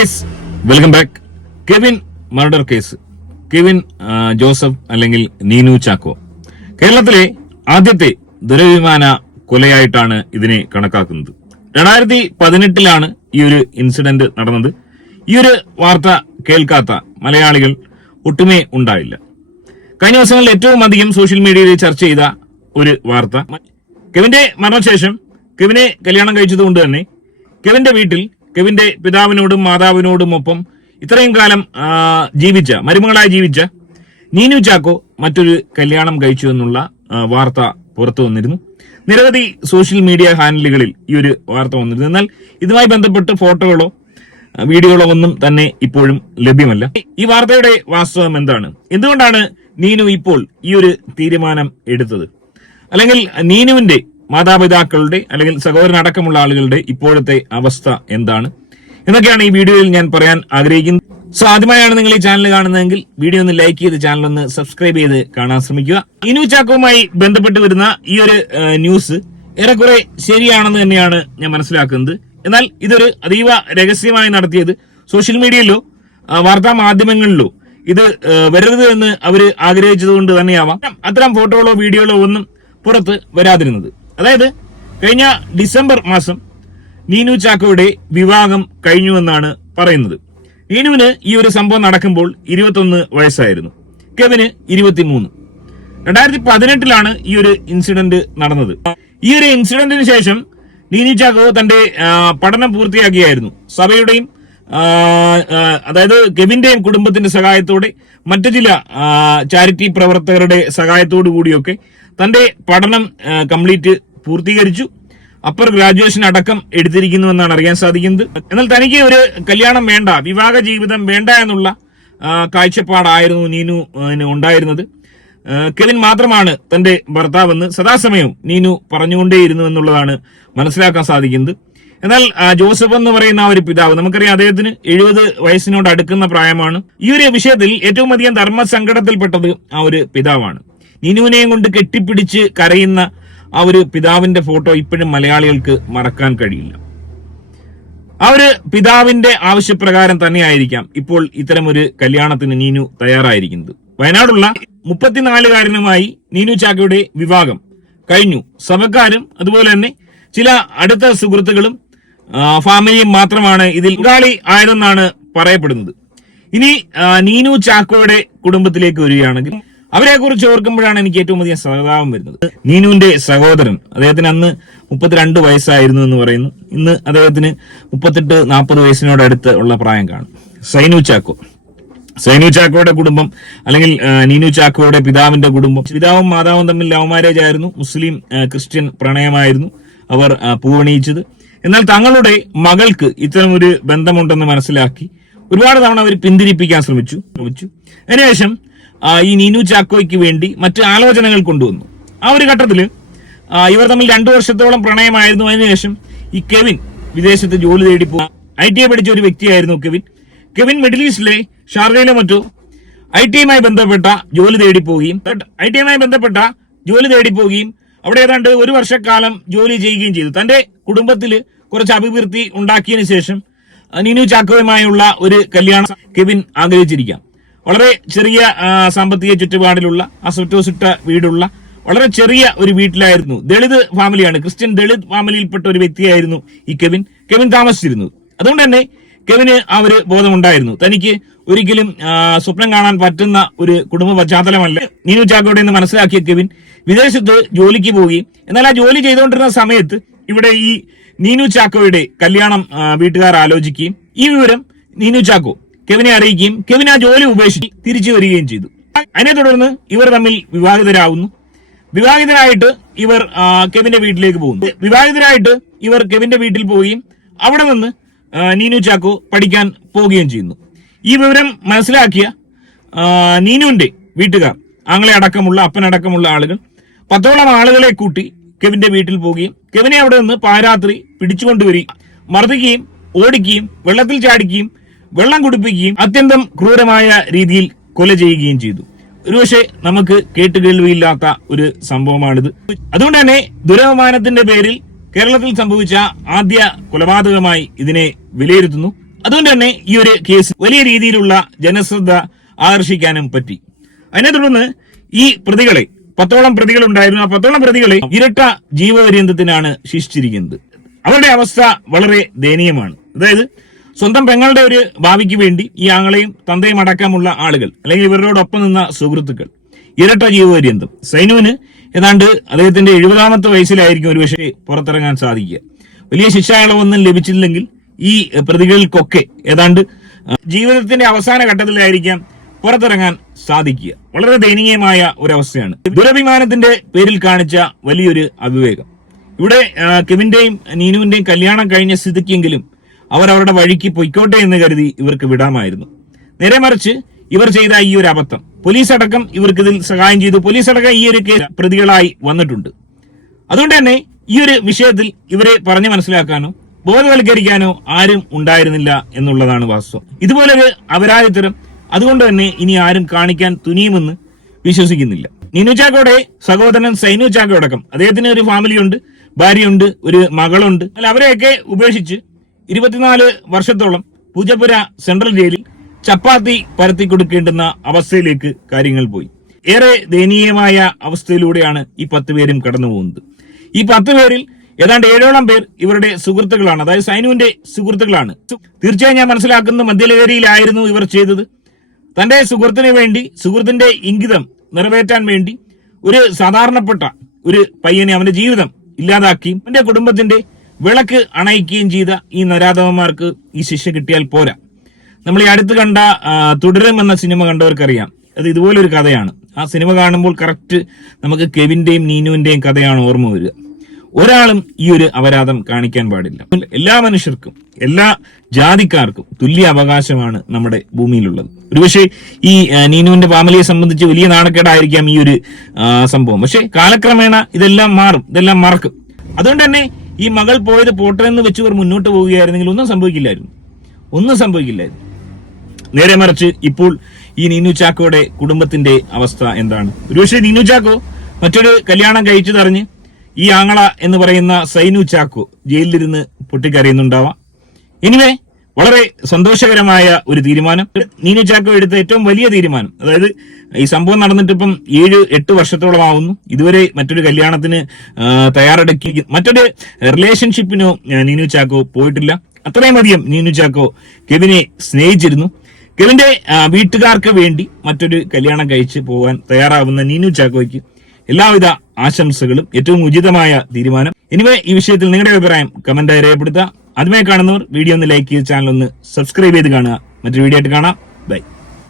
Guys, welcome back. Kevin murder case, Kevin Joseph അല്ലെങ്കിൽ നീനു ചാക്കോ കേരളത്തിലെ ആദ്യത്തെ ദുരഭിമാന കൊലയായിട്ടാണ് ഇതിനെ കണക്കാക്കുന്നത്. 2018 ഈ ഒരു ഇൻസിഡന്റ് നടന്നത്. ഈ ഒരു വാർത്ത കേൾക്കാത്ത മലയാളികൾ ഒട്ടുമേ ഉണ്ടായില്ല. കഴിഞ്ഞ ദിവസങ്ങളിൽ ഏറ്റവും അധികം സോഷ്യൽ മീഡിയയിൽ ചർച്ച ചെയ്ത ഒരു വാർത്ത, കെവിന്റെ മരണശേഷം കെവിനെ കല്യാണം കഴിച്ചതുകൊണ്ട് തന്നെ കെവിന്റെ വീട്ടിൽ കെവിന്റെ പിതാവിനോടും മാതാവിനോടും ഒപ്പം ഇത്രയും കാലം മരുമകളായി ജീവിച്ച നീനു ചാക്കോ മറ്റൊരു കല്യാണം കഴിച്ചു എന്നുള്ള വാർത്ത പുറത്തു വന്നിരുന്നു. നിരവധി സോഷ്യൽ മീഡിയ ഹാൻഡിലുകളിൽ ഈ ഒരു വാർത്ത വന്നിരുന്നു. എന്നാൽ ഇതുമായി ബന്ധപ്പെട്ട് ഫോട്ടോകളോ വീഡിയോകളോ ഒന്നും തന്നെ ഇപ്പോഴും ലഭ്യമല്ല. ഈ വാർത്തയുടെ വാസ്തവം എന്താണ്? എന്തുകൊണ്ടാണ് നീനു ഇപ്പോൾ ഈ ഒരു തീരുമാനം എടുത്തത്? അല്ലെങ്കിൽ നീനുവിന്റെ മാതാപിതാക്കളുടെ അല്ലെങ്കിൽ സഹോദരനടക്കമുള്ള ആളുകളുടെ ഇപ്പോഴത്തെ അവസ്ഥ എന്താണ് എന്നൊക്കെയാണ് ഈ വീഡിയോയിൽ ഞാൻ പറയാൻ ആഗ്രഹിക്കുന്നത്. സോ ആദ്യമായാണ് നിങ്ങൾ ഈ ചാനൽ കാണുന്നതെങ്കിൽ വീഡിയോ ഒന്ന് ലൈക്ക് ചെയ്ത് ചാനൽ ഒന്ന് സബ്സ്ക്രൈബ് ചെയ്ത് കാണാൻ ശ്രമിക്കുക. നീനു ചാക്കോവുമായി ബന്ധപ്പെട്ട് വരുന്ന ഈ ഒരു ന്യൂസ് ഏറെക്കുറെ ശരിയാണെന്ന് തന്നെയാണ് ഞാൻ മനസ്സിലാക്കുന്നത്. എന്നാൽ ഇതൊരു അതീവ രഹസ്യമായി നടത്തിയത് സോഷ്യൽ മീഡിയയിലോ വാർത്താ മാധ്യമങ്ങളിലോ ഇത് വരരുത് എന്ന് അവർ ആഗ്രഹിച്ചതുകൊണ്ട് തന്നെയാവാം അത്തരം ഫോട്ടോകളോ വീഡിയോകളോ ഒന്നും പുറത്ത് വരാതിരുന്നത്. അതായത് കഴിഞ്ഞ ഡിസംബർ മാസം നീനു ചാക്കോയുടെ വിവാഹം കഴിഞ്ഞുവെന്നാണ് പറയുന്നത്. നീനുവിന് ഈ ഒരു സംഭവം നടക്കുമ്പോൾ 21 വയസ്സായിരുന്നു, കെവിന് 23. 2018 ഈ ഒരു ഇൻസിഡന്റ് നടന്നത്. ഈ ഒരു ഇൻസിഡന്റിന് ശേഷം നീനു ചാക്കോ തന്റെ പഠനം പൂർത്തിയാക്കിയായിരുന്നു. സഭയുടെയും അതായത് കെവിന്റെയും കുടുംബത്തിന്റെ സഹായത്തോടെ മറ്റു ചില ചാരിറ്റി പ്രവർത്തകരുടെ സഹായത്തോടു കൂടിയൊക്കെ തന്റെ പഠനം കംപ്ലീറ്റ് പൂർത്തീകരിച്ചു. അപ്പർ ഗ്രാജുവേഷൻ അടക്കം എടുത്തിരിക്കുന്നുവെന്നാണ് അറിയാൻ സാധിക്കുന്നത്. എന്നാൽ തനിക്ക് ഒരു കല്യാണം വേണ്ട, വിവാഹ ജീവിതം വേണ്ട എന്നുള്ള കാഴ്ചപ്പാടായിരുന്നു നീനു ഉണ്ടായിരുന്നത്. കെവിൻ മാത്രമാണ് തന്റെ ഭർത്താവെന്ന് സദാസമയവും നീനു പറഞ്ഞുകൊണ്ടേയിരുന്നു എന്നുള്ളതാണ് മനസ്സിലാക്കാൻ സാധിക്കുന്നത്. എന്നാൽ ജോസഫ് എന്ന് പറയുന്ന ഒരു പിതാവ്, നമുക്കറിയാം അദ്ദേഹത്തിന് 70 വയസ്സിനോട് അടുക്കുന്ന പ്രായമാണ്. ഈ ഒരു വിഷയത്തിൽ ഏറ്റവും അധികം ധർമ്മസങ്കടത്തിൽപ്പെട്ടത് ആ ഒരു പിതാവാണ്. നീനുവിനെയും കൊണ്ട് കെട്ടിപ്പിടിച്ച് കരയുന്ന ആ ഒരു പിതാവിന്റെ ഫോട്ടോ ഇപ്പോഴും മലയാളികൾക്ക് മറക്കാൻ കഴിയില്ല. ആ ഒരു പിതാവിന്റെ ആവശ്യപ്രകാരം തന്നെയായിരിക്കാം ഇപ്പോൾ ഇത്തരമൊരു കല്യാണത്തിന് നീനു തയ്യാറായിരിക്കുന്നത്. വയനാടുള്ള 34-കാരനുമായി നീനു ചാക്കോയുടെ വിവാഹം കഴിഞ്ഞു. സഭക്കാരും അതുപോലെ തന്നെ ചില അടുത്ത സുഹൃത്തുക്കളും ഫാമിലിയും മാത്രമാണ് ഇതിൽ പങ്കാളി ആയതെന്നാണ് പറയപ്പെടുന്നത്. ഇനി നീനു ചാക്കോയുടെ കുടുംബത്തിലേക്ക് വരികയാണെങ്കിൽ അവരെ കുറിച്ച് ഓർക്കുമ്പോഴാണ് എനിക്ക് ഏറ്റവും അധികം സഹതാപം വരുന്നത്. നീനുവിന്റെ സഹോദരൻ, അദ്ദേഹത്തിന് അന്ന് 32 വയസ്സായിരുന്നു എന്ന് പറയുന്നു. ഇന്ന് അദ്ദേഹത്തിന് 38-40 വയസ്സിനോടടുത്ത് ഉള്ള പ്രായം കാണും. സൈനു ചാക്കോയുടെ കുടുംബം അല്ലെങ്കിൽ നീനു ചാക്കോയുടെ പിതാവിന്റെ കുടുംബം, പിതാവും മാതാവും തമ്മിൽ ലവ് മാരേജ് ആയിരുന്നു. മുസ്ലിം ക്രിസ്ത്യൻ പ്രണയമായിരുന്നു അവർ പൂവണിയിച്ചത്. എന്നാൽ തങ്ങളുടെ മകൾക്ക് ഇത്തരമൊരു ബന്ധമുണ്ടെന്ന് മനസ്സിലാക്കി ഒരുപാട് തവണ അവർ പിന്തിരിപ്പിക്കാൻ ശ്രമിച്ചു. അതിനുശേഷം ഈ നീനു ചാക്കോയ്ക്ക് വേണ്ടി മറ്റ് ആലോചനകൾ കൊണ്ടുവന്നു. ആ ഒരു ഘട്ടത്തിൽ ഇവർ തമ്മിൽ 2 വർഷത്തോളം പ്രണയമായിരുന്നു. അതിനുശേഷം ഈ കെവിൻ വിദേശത്ത് ജോലി തേടി ITI പഠിച്ച ഒരു വ്യക്തിയായിരുന്നു കെവിൻ മിഡിൽ ഈസ്റ്റിലെ ഷാർജയിലോ മറ്റോ ITI-യുമായി ബന്ധപ്പെട്ട ജോലി തേടി പോവുകയും അവിടെ ഏതാണ്ട് 1 വർഷക്കാലം ജോലി ചെയ്യുകയും ചെയ്തു. തന്റെ കുടുംബത്തിൽ കുറച്ച് അഭിവൃദ്ധി ഉണ്ടാക്കിയതിനു ശേഷം നീനു ചാക്കോയുമായുള്ള ഒരു കല്യാണം കെവിൻ ആഗ്രഹിച്ചിരിക്കാം. വളരെ ചെറിയ സാമ്പത്തിക ചുറ്റുപാടിലുള്ള അസറ്റോസിട്ട വീടുള്ള വളരെ ചെറിയ ഒരു വീട്ടിലായിരുന്നു. ദളിത് ഫാമിലിയാണ്, ക്രിസ്ത്യൻ ദളിത് ഫാമിലിയിൽപ്പെട്ട ഒരു വ്യക്തിയായിരുന്നു ഈ കെവിൻ താമസിച്ചിരുന്നത്. അതുകൊണ്ട് തന്നെ കെവിന് ആ ഒരു ബോധമുണ്ടായിരുന്നു, തനിക്ക് ഒരിക്കലും സ്വപ്നം കാണാൻ പറ്റുന്ന ഒരു കുടുംബ പശ്ചാത്തലമല്ല നീനു ചാക്കോയുടെ എന്ന് മനസ്സിലാക്കിയ കെവിൻ വിദേശത്ത് ജോലിക്ക് പോവുകയും, എന്നാൽ ആ ജോലി ചെയ്തുകൊണ്ടിരുന്ന സമയത്ത് ഇവിടെ ഈ നീനു ചാക്കോയുടെ കല്യാണം വീട്ടുകാർ ആലോചിക്കുകയും ഈ വിവരം നീനു ചാക്കോ കെവിനെ അറിയിക്കുകയും കെവിൻ ആ ജോലി ഉപേക്ഷിച്ച് തിരിച്ചു വരികയും ചെയ്തു. അതിനെ തുടർന്ന് ഇവർ തമ്മിൽ വിവാഹിതരായിട്ട് ഇവർ കെവിന്റെ വീട്ടിലേക്ക് പോകുന്നു. ഇവർ കെവിന്റെ വീട്ടിൽ പോവുകയും അവിടെ നിന്ന് നീനു ചാക്കോ പഠിക്കാൻ പോവുകയും ചെയ്യുന്നു. ഈ വിവരം മനസ്സിലാക്കിയ നീനുവിന്റെ വീട്ടുകാർ, ആങ്ങളെ അടക്കമുള്ള അപ്പനടക്കമുള്ള ആളുകൾ 10ഓളം ആളുകളെ കൂട്ടി കെവിന്റെ വീട്ടിൽ പോവുകയും കെവിനെ അവിടെ നിന്ന് പാരാത്രി പിടിച്ചുകൊണ്ടുവരികയും മർദ്ദിക്കുകയും ഓടിക്കുകയും വെള്ളത്തിൽ ചാടിക്കുകയും വെള്ളം കുടിപ്പിക്കുകയും അത്യന്തം ക്രൂരമായ രീതിയിൽ കൊല ചെയ്യുകയും ചെയ്തു. ഒരുപക്ഷെ നമുക്ക് കേട്ടുകേൾവിയില്ലാത്ത ഒരു സംഭവമാണിത്. അതുകൊണ്ട് തന്നെ ദുരവമാനത്തിന്റെ പേരിൽ കേരളത്തിൽ സംഭവിച്ച ആദ്യ കൊലപാതകമായി ഇതിനെ വിലയിരുത്തുന്നു. അതുകൊണ്ട് തന്നെ ഈ ഒരു കേസ് വലിയ രീതിയിലുള്ള ജനശ്രദ്ധ ആകർഷിക്കാനും പറ്റി. അതിനെ തുടർന്ന് ഈ പ്രതികളെ 10ഓളം പ്രതികൾ ഉണ്ടായിരുന്നു. ആ 10ഓളം പ്രതികളെ ഇരട്ട ജീവപര്യന്തത്തിനാണ് ശിക്ഷിച്ചിരിക്കുന്നത്. അവരുടെ അവസ്ഥ വളരെ ദയനീയമാണ്. അതായത് സ്വന്തം പെങ്ങളുടെ ഒരു ഭാവിക്ക് വേണ്ടി ഈ ആങ്ങളെയും തന്തയും അടക്കമുള്ള ആളുകൾ അല്ലെങ്കിൽ ഇവരോടൊപ്പം നിന്ന സുഹൃത്തുക്കൾ ഇരട്ട ജീവപര്യന്തം. സൈനുവിന് ഏതാണ്ട് അദ്ദേഹത്തിന്റെ 70ാമത്തെ വയസ്സിലായിരിക്കും ഒരുപക്ഷെ പുറത്തിറങ്ങാൻ സാധിക്കുക. വലിയ ശിക്ഷാളവൊന്നും ലഭിച്ചില്ലെങ്കിൽ ഈ പ്രതികൾക്കൊക്കെ ഏതാണ്ട് ജീവിതത്തിന്റെ അവസാന ഘട്ടത്തിലായിരിക്കാം പുറത്തിറങ്ങാൻ സാധിക്കുക. വളരെ ദയനീയമായ ഒരവസ്ഥയാണ്. ദുരഭിമാനത്തിന്റെ പേരിൽ കാണിച്ച വലിയൊരു അവിവേകം. ഇവിടെ കെവിന്റെയും നീനുവിന്റെയും കല്യാണം കഴിഞ്ഞ സ്ഥിതിക്കെങ്കിലും അവർ അവരുടെ വഴിക്ക് പൊയ്ക്കോട്ടെ എന്ന് കരുതി ഇവർക്ക് വിടാമായിരുന്നു. നേരെ മറിച്ച് ഇവർ ചെയ്ത ഈ ഒരു അബദ്ധം, പോലീസ് അടക്കം ഇവർക്ക് ഇതിൽ സഹായം ചെയ്തു. പോലീസ് അടക്കം ഈ ഒരു കേസ് പ്രതികളായി വന്നിട്ടുണ്ട്. അതുകൊണ്ട് തന്നെ ഈ ഒരു വിഷയത്തിൽ ഇവരെ പറഞ്ഞു മനസ്സിലാക്കാനോ ബോധവൽക്കരിക്കാനോ ആരും ഉണ്ടായിരുന്നില്ല എന്നുള്ളതാണ് വാസ്തവം. ഇതുപോലൊരു അപരാധിത്തരം അതുകൊണ്ട് തന്നെ ഇനി ആരും കാണിക്കാൻ തുനിയുമെന്ന് വിശ്വസിക്കുന്നില്ല. നീനു ചാക്കോയുടെ സഹോദരൻ സൈനു ചാക്കോ അടക്കം അദ്ദേഹത്തിന് ഒരു ഫാമിലിയുണ്ട്, ഭാര്യയുണ്ട്, ഒരു മകളുണ്ട്. അല്ല, അവരെയൊക്കെ ഉപേക്ഷിച്ച് 24 വർഷത്തോളം പൂജപ്പുര സെൻട്രൽ ജയിലിൽ ചപ്പാത്തി പരത്തി കൊടുക്കേണ്ടുന്ന അവസ്ഥയിലേക്ക് കാര്യങ്ങൾ പോയി. ഏറെ ദയനീയമായ അവസ്ഥയിലൂടെയാണ് ഈ 10 പേരും കടന്നു പോകുന്നത്. ഈ 10 പേരിൽ ഏതാണ്ട് 7ഓളം പേർ ഇവരുടെ സുഹൃത്തുക്കളാണ്, അതായത് സൈനുവിന്റെ സുഹൃത്തുക്കളാണ്. തീർച്ചയായും ഞാൻ മനസ്സിലാക്കുന്ന മദ്യലഹരിയിലായിരുന്നു ഇവർ ചെയ്തത്. തന്റെ സുഹൃത്തിന് വേണ്ടി, സുഹൃത്തിന്റെ ഇംഗിതം നിറവേറ്റാൻ വേണ്ടി ഒരു സാധാരണപ്പെട്ട ഒരു പയ്യനെ അവന്റെ ജീവിതം ഇല്ലാതാക്കിയും അവന്റെ കുടുംബത്തിന്റെ വിളക്ക് അണയിക്കുകയും ചെയ്ത ഈ നരാധവന്മാർക്ക് ഈ ശിക്ഷ കിട്ടിയാൽ പോരാ. നമ്മൾ ഈ അടുത്ത് കണ്ട തുടരും എന്ന സിനിമ കണ്ടവർക്കറിയാം, അത് ഇതുപോലൊരു കഥയാണ്. ആ സിനിമ കാണുമ്പോൾ കറക്റ്റ് നമുക്ക് കെവിന്റെയും നീനുവിന്റെയും കഥയാണ് ഓർമ്മ വരിക. ഒരാളും ഈ ഒരു അപരാധം കാണിക്കാൻ പാടില്ല. എല്ലാ മനുഷ്യർക്കും, എല്ലാ ജാതിക്കാർക്കും തുല്യ അവകാശമാണ് നമ്മുടെ ഭൂമിയിലുള്ളത്. ഒരുപക്ഷെ ഈ നീനുവിന്റെ ഫാമിലിയെ സംബന്ധിച്ച് വലിയ നാണക്കേടായിരിക്കാം ഈ ഒരു സംഭവം. പക്ഷെ കാലക്രമേണ ഇതെല്ലാം മാറും, ഇതെല്ലാം മറക്കും. അതുകൊണ്ട് തന്നെ ഈ മകൾ പോയത് പോട്ടെ എന്ന് വെച്ച് ഇവർ മുന്നോട്ട് പോവുകയായിരുന്നെങ്കിൽ ഒന്നും സംഭവിക്കില്ലായിരുന്നു. നേരെ മറിച്ച് ഇപ്പോൾ ഈ നീനു ചാക്കോയുടെ കുടുംബത്തിന്റെ അവസ്ഥ എന്താണ്? ഒരുപക്ഷെ നീനു ചാക്കോ മറ്റൊരു കല്യാണം കഴിച്ചതറിഞ്ഞ് ഈ ആങ്ങള എന്ന് പറയുന്ന സൈനു ചാക്കോ ജയിലിലിരുന്ന് പൊട്ടിക്കരയുന്നുണ്ടാവാം. എനിവേ, വളരെ സന്തോഷകരമായ ഒരു തീരുമാനം, നീനു ചാക്കോ എടുത്ത ഏറ്റവും വലിയ തീരുമാനം. അതായത് ഈ സംഭവം നടന്നിട്ട് ഇപ്പം 7-8 വർഷത്തോളം ആവുന്നു. ഇതുവരെ മറ്റൊരു കല്യാണത്തിന് തയ്യാറെടുക്കി മറ്റൊരു റിലേഷൻഷിപ്പിനോ നീനു ചാക്കോ പോയിട്ടില്ല. അത്രയും അധികം നീനു ചാക്കോ കെവിനെ സ്നേഹിച്ചിരുന്നു. കെവിന്റെ വീട്ടുകാർക്ക് വേണ്ടി മറ്റൊരു കല്യാണം കഴിച്ച് പോകാൻ തയ്യാറാവുന്ന നീനു ചാക്കോയ്ക്ക് എല്ലാവിധ ആശംസകളും. ഏറ്റവും ഉചിതമായ തീരുമാനം. എനിവേ, ഈ വിഷയത്തിൽ നിങ്ങളുടെ അഭിപ്രായം കമന്റായി രേഖപ്പെടുത്തുക. ആദ്യമായി കാണുന്നവർ വീഡിയോ ഒന്ന് ലൈക്ക് ചെയ്ത് ചാനൽ ഒന്ന് സബ്സ്ക്രൈബ് ചെയ്ത് കാണുക. മറ്റൊരു വീഡിയോ ആയിട്ട് കാണാം. ബൈ.